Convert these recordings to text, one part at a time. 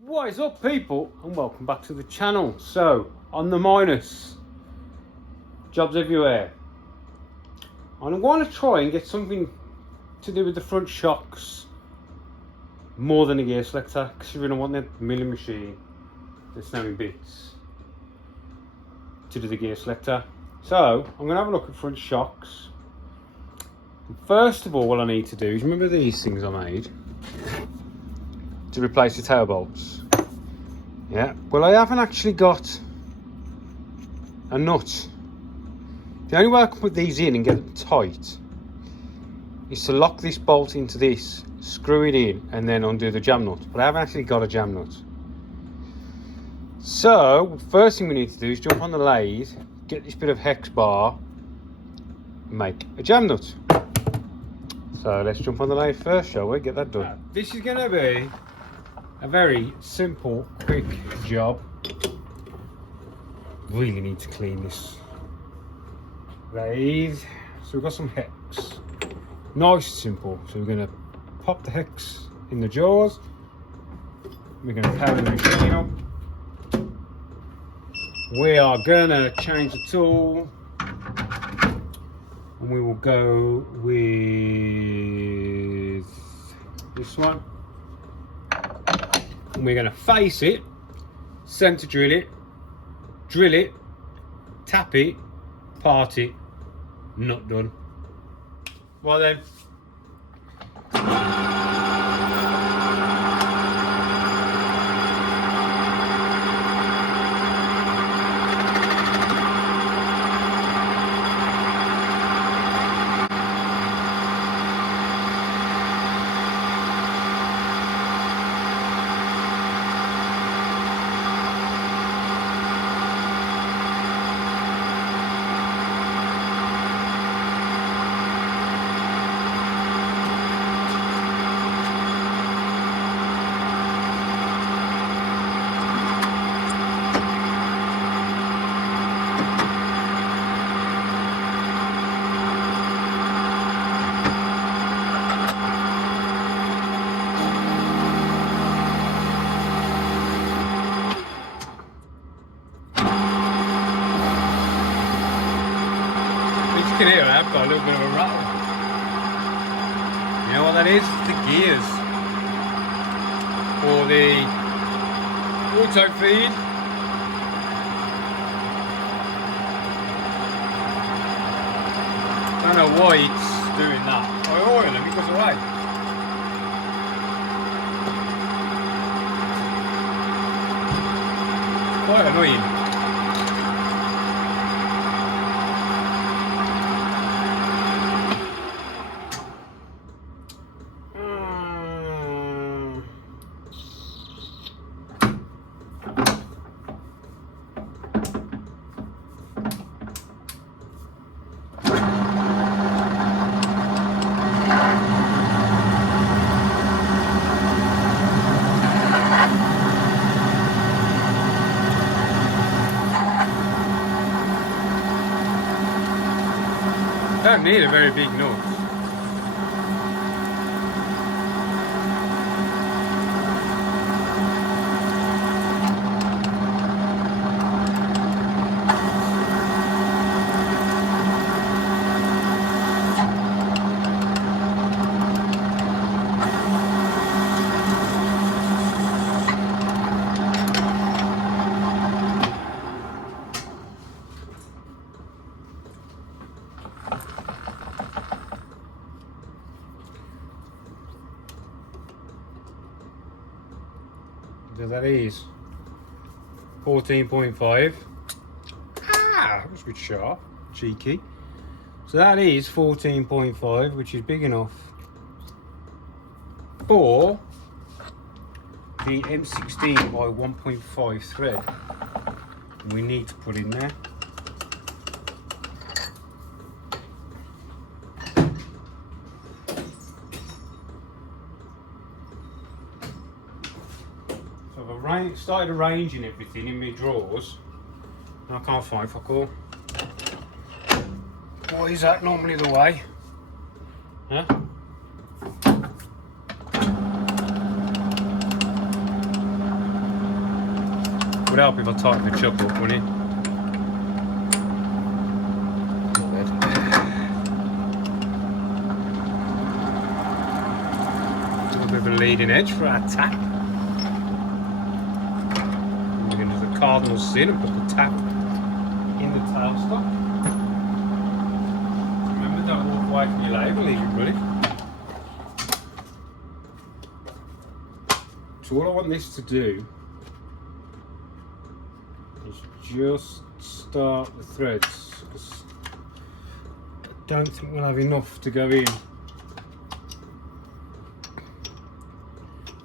What is up, people, and welcome back to the channel. So, on the minus, jobs everywhere. And I'm going to try and get something to do with the front shocks more than a gear selector, because you don't want that milling machine that's now in bits to do the gear selector. So, I'm going to have a look at front shocks. First of all, what I need to do is, remember these things I made to replace the tail bolts? Yeah, well, I haven't actually got a nut. The only way I can put these in and get them tight is to lock this bolt into this, screw it in, and then undo the jam nut. But I haven't actually got a jam nut. So, first thing we need to do is jump on the lathe, get this bit of hex bar, make a jam nut. So let's jump on the lathe first, shall we? Get that done. This is going to be a very simple, quick job. Really need to clean this lathe. So we've got some hex. Nice and simple. So we're going to pop the hex in the jaws. We're going to power the machine up. We are going to change the tool. And we will go with this one. And we're going to face it, center drill it, tap it, part it, nut done. Well then. You can hear I've got a little bit of a rattle. You know what that is? It's the gears for the auto feed. I don't know why it's doing that. I oil them, it goes away. It's quite annoying. Don't need a very big nut. So that is 14.5. Ah, that was a bit sharp, cheeky. So that is 14.5, which is big enough for the M16 by 1.5 thread. We need to put in there. I've started arranging everything in my drawers and I can't find fuck all. Why is that normally the way? Huh? Would help if I tighten the chuck up, wouldn't it? A little bit of a leading edge for our tap. We're going to do the cardinal sin and put the tap in the tailstock. Remember, don't walk away from your label, leave it running. So all I want this to do is just start the threads, because I don't think we'll have enough to go in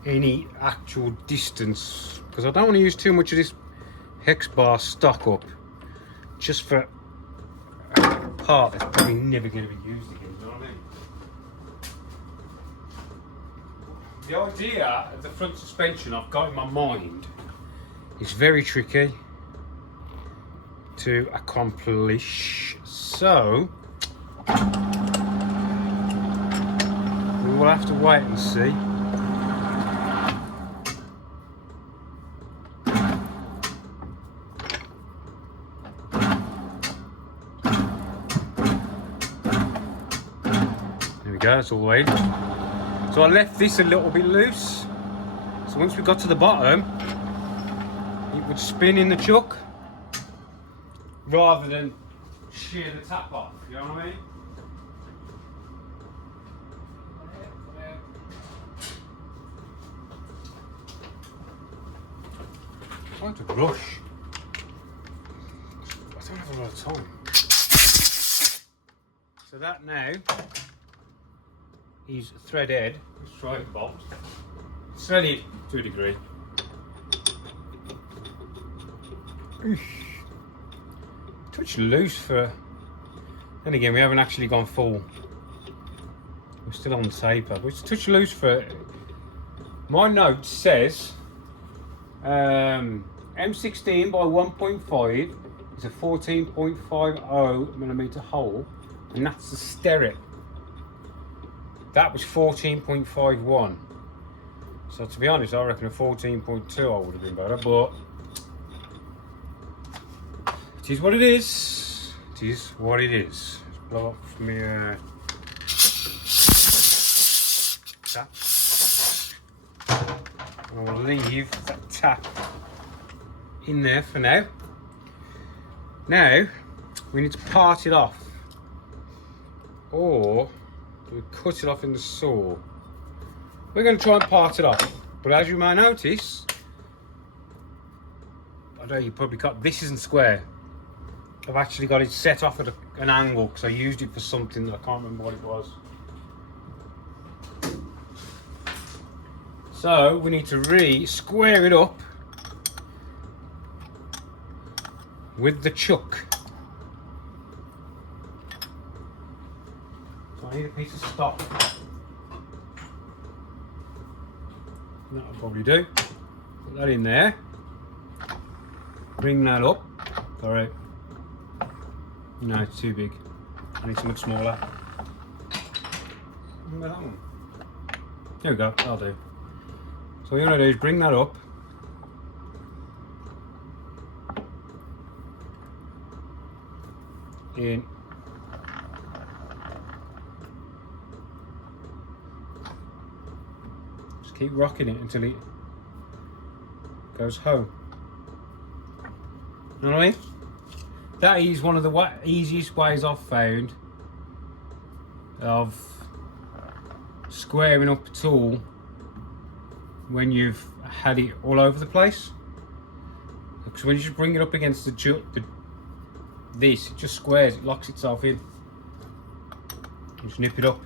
any actual distance, because I don't want to use too much of this hex bar stock up just for a part that's probably never going to be used again, you know what I mean? The idea of the front suspension I've got in my mind is very tricky to accomplish, so we will have to wait and see. There we go, that's all the way. So I left this a little bit loose, so once we got to the bottom it would spin in the chuck rather than shear the tap off, you know what I mean? I'm trying to rush. I don't have a lot of time. So that now is threaded. Let's try the bolt. It's threaded to a degree. Touch loose for. Then again, we haven't actually gone full. We're still on taper, but it's a touch loose for. My note says M16 by 1.5 is a 14.50mm hole, and that's the sterret. That was 14.51. So to be honest, I reckon a 14.2 I would have been better, but it is what it is. It is what it is. Let's blow up from here. Tap. And I'll leave that tap in there for now. Now we need to part it off, or we cut it off in the saw. We're going to try and part it off, but as you may notice, I know you probably got, this isn't square. I've actually got it set off at an angle because I used it for something that I can't remember what it was. So we need to square it up with the chuck. So I need a piece of stock. That'll probably do. Put that in there. Bring that up. Alright. No, it's too big. I need something smaller. Remember that one? There we go, that'll do. So what you're going to do is bring that up. In. Just keep rocking it until it goes home. You know what I mean? That is one of the easiest ways I've found of squaring up a tool when you've had it all over the place. Because when you just bring it up against this, it just squares, it locks itself in. Just nip it up.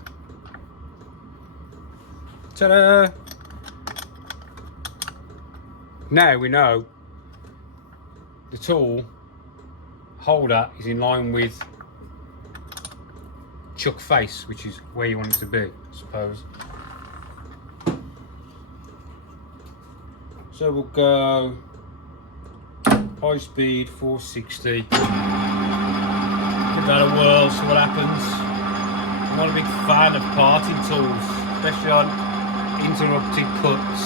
Ta-da! Now we know the tool holder is in line with chuck face, which is where you want it to be, I suppose. So we'll go high speed 460. Give that a whirl, see what happens. I'm not a big fan of parting tools, especially on interrupted cuts.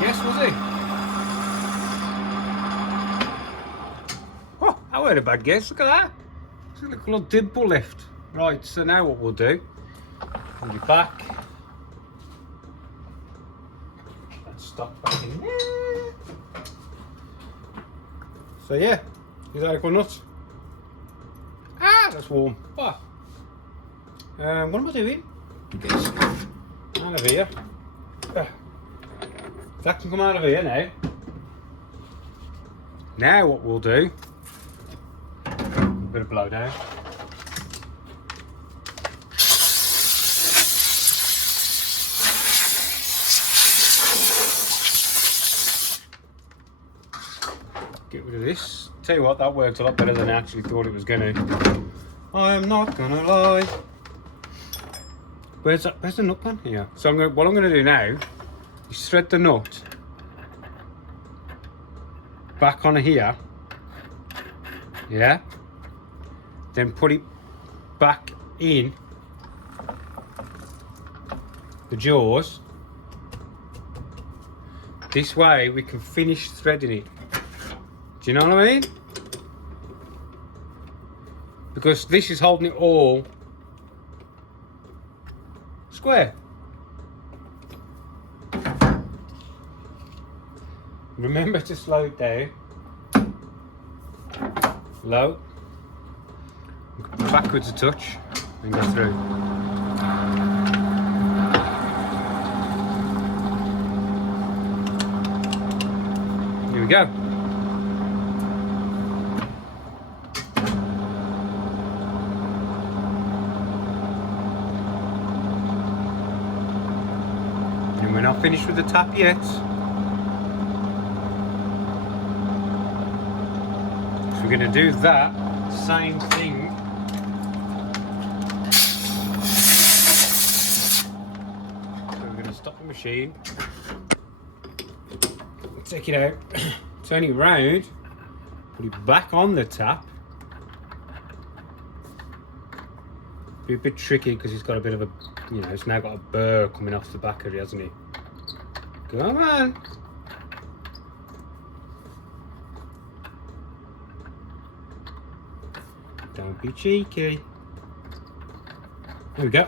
guess, was he? Oh, I weren't a bad guess. Look at that. It's a little dimple left. Right, so now what we'll do, we'll be back. Let's stop back in there. So yeah, is that a cool nut? Ah, that's warm. Oh. What am I doing? This. Out of here. That can come out of here now. Now what we'll do, a bit of blow down. Get rid of this. Tell you what, that worked a lot better than I actually thought it was going to. I am not going to lie. Where's the nut pan? Here. So what I'm going to do now is thread the nut back on here. Yeah. Then put it back in the jaws. This way we can finish threading it. Do you know what I mean? Because this is holding it all square. Remember to slow it down. Low. Backwards a touch and go through. Here we go. And we're not finished with the tap yet. So we're going to do that same thing. So we're going to stop the machine, take it out, turn it round, put it back on the tap. Be a bit tricky because it's got a bit of a, you know, it's now got a burr coming off the back of it, hasn't it? Come on. Don't be cheeky. There we go.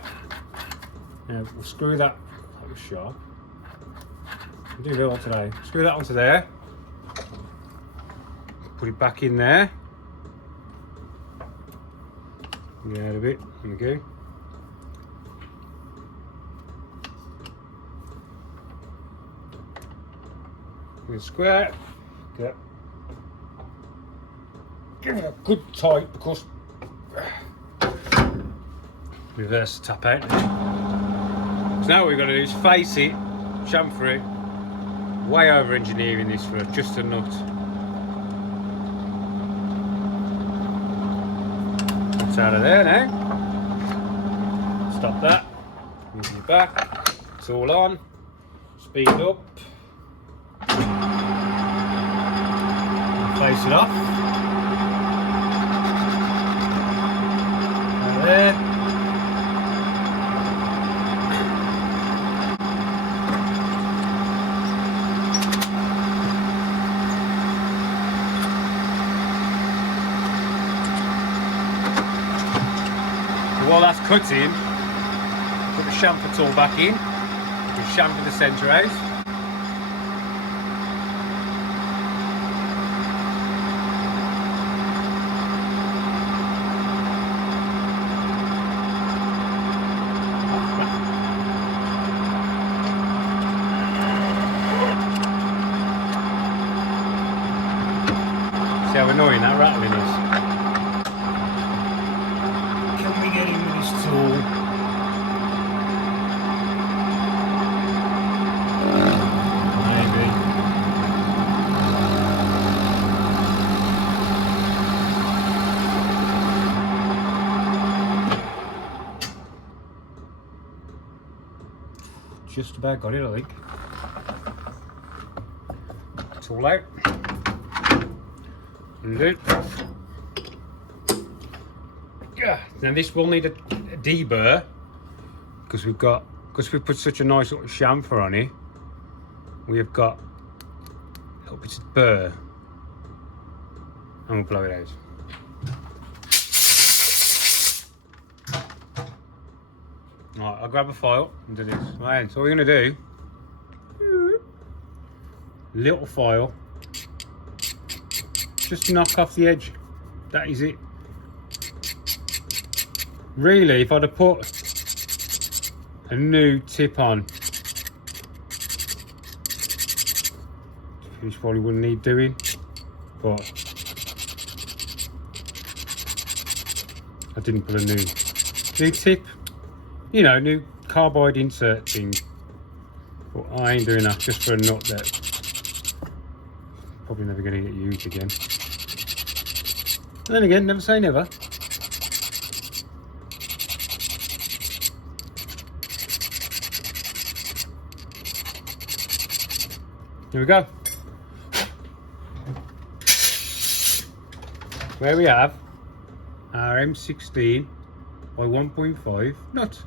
Now we'll screw that. That was sharp. We'll do that today. Screw that onto there. Put it back in there. Get out of it. There we go. We'll square. Good. Give it a good tight because reverse the tap out. So now what we've got to do is face it, chamfer it, way over engineering this for just a nut. It's out of there now. Stop that. Moving it back. It's all on. Speed up. Face it off. There. While that's cutting, put the chamfer tool back in. We chamfer the centre out. See how annoying that rattling is? Can we get in with this tool? Maybe. Just about got it, I think. Tool out. Now this will need a deburr because we put such a nice little chamfer on it. we have got a little bit of burr, and we'll blow it out. Right, I'll grab a file and do this. Right, so what we're going to do, little file, just knock off the edge. That is it. Really, if I'd have put a new tip on, this probably wouldn't need doing, but I didn't put a new tip. You know, new carbide insert thing. But I ain't doing that just for a nut that probably never going to get used again. And then again, never say never. Here we go. Where we have our M16 by 1.5 nut,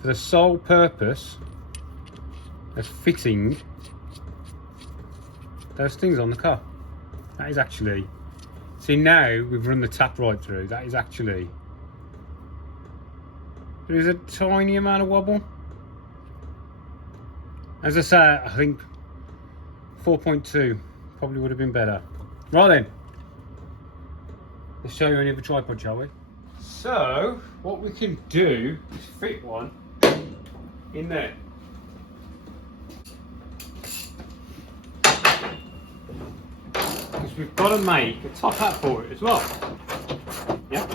for the sole purpose of fitting those things on the car. That is actually, see now we've run the tap right through, that is actually, there is a tiny amount of wobble. As I say, I think 4.2 probably would have been better. Right then, let's show you any of the tripod, shall we? So, what we can do is fit one in there. Because we've got to make a top hat for it as well. Yeah.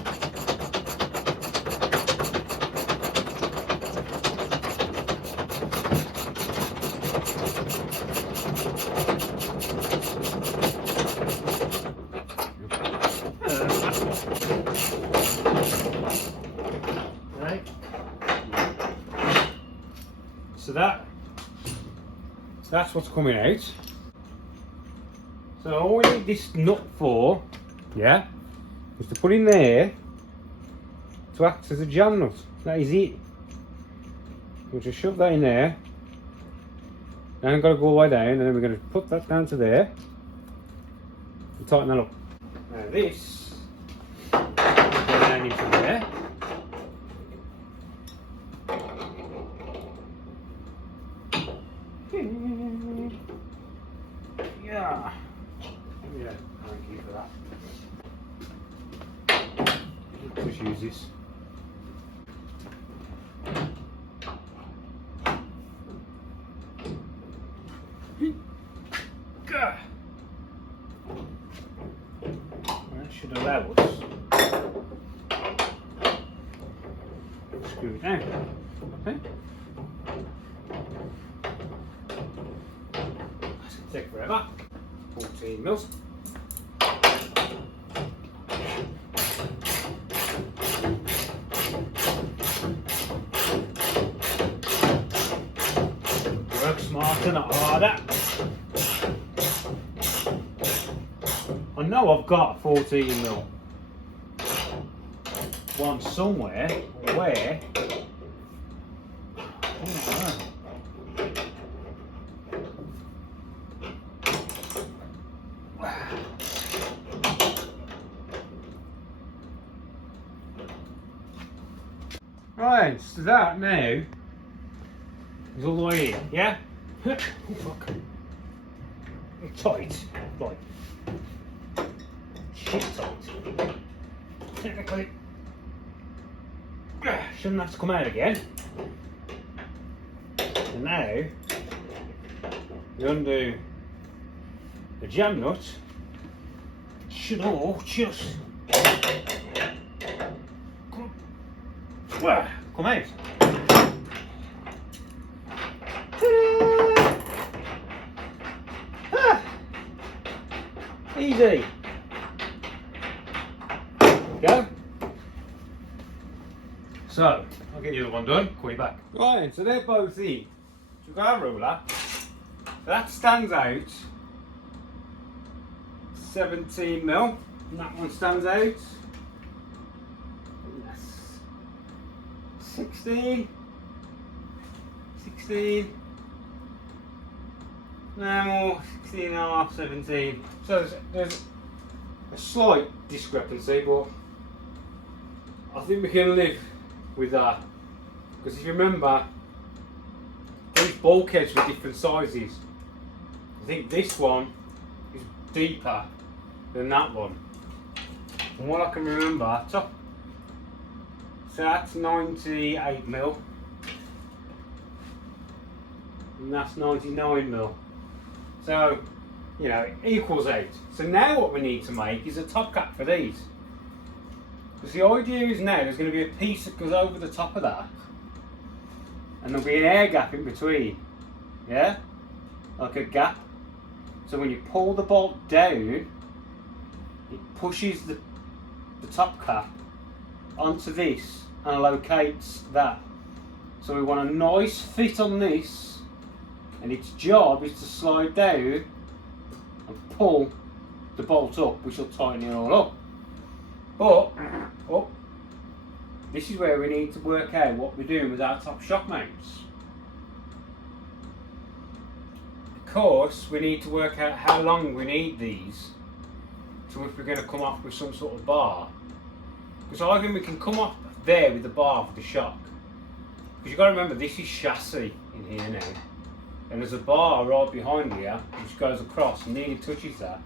Right. So that's what's coming out. So all we need this nut for, yeah, is to put in there to act as a jam nut. That is it. We'll just shove that in there. Then I've got to go all the way down, and then we're going to put that down to there and tighten that up. Now this goes down into there. Yeah. Yeah, thank you for that. Just use this. That should allow us to screw it down. Okay. That's going to take forever. 14 mils. Work smarter, not harder. I know I've got 14 mil one somewhere. Where? I don't know. Right, so that now is all the way in, yeah? Oh, fuck. It's tight, right. Shit tight. Technically, shouldn't have to come out again. And now, you undo the jam nut, it should all just come out. Easy. Go. So, I'll get the other one done, call you back. Right, so they're both in. So we've got our ruler. So that stands out 17 mil. And that one stands out 16, No more 16.5, 17. So there's a slight discrepancy, but I think we can live with that. Because if you remember, these bulkheads were different sizes. I think this one is deeper than that one. From what I can remember, so that's 98mm. And that's 99mm. So, you know, it equals out. So now what we need to make is a top cap for these. Because the idea is now there's going to be a piece that goes over the top of that. And there'll be an air gap in between. Yeah? Like a gap. So when you pull the bolt down, it pushes the top cap onto this and locates that. So we want a nice fit on this. And its job is to slide down and pull the bolt up, which will tighten it all up. But this is where we need to work out what we're doing with our top shock mounts. Because we need to work out how long we need these. So if we're going to come off with some sort of bar. Because I think we can come off there with the bar for the shock. Because you've got to remember, this is chassis in here now. And there's a bar right behind here which goes across and nearly touches that.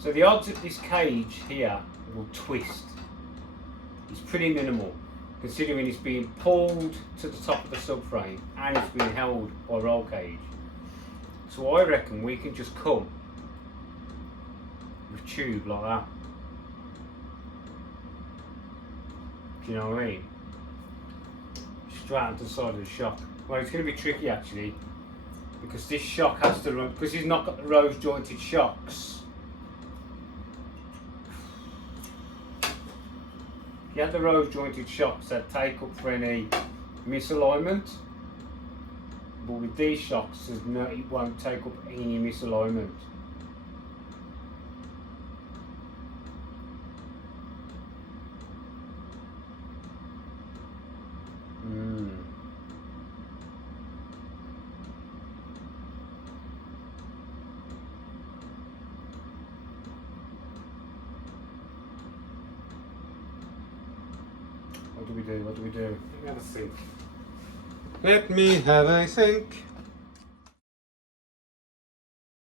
So the odds that this cage here will twist is pretty minimal, considering it's being pulled to the top of the subframe and it's being held by roll cage. So I reckon we can just come with tube like that. Do you know what I mean? Straight onto the side of the shock. Well, it's going to be tricky actually, because this shock has to run, because he's not got the rose jointed shocks. If you had the rose jointed shocks, that take up for any misalignment. But with these shocks, no, it won't take up any misalignment. What do we do? What do we do? Let me have a think. Let me have a think.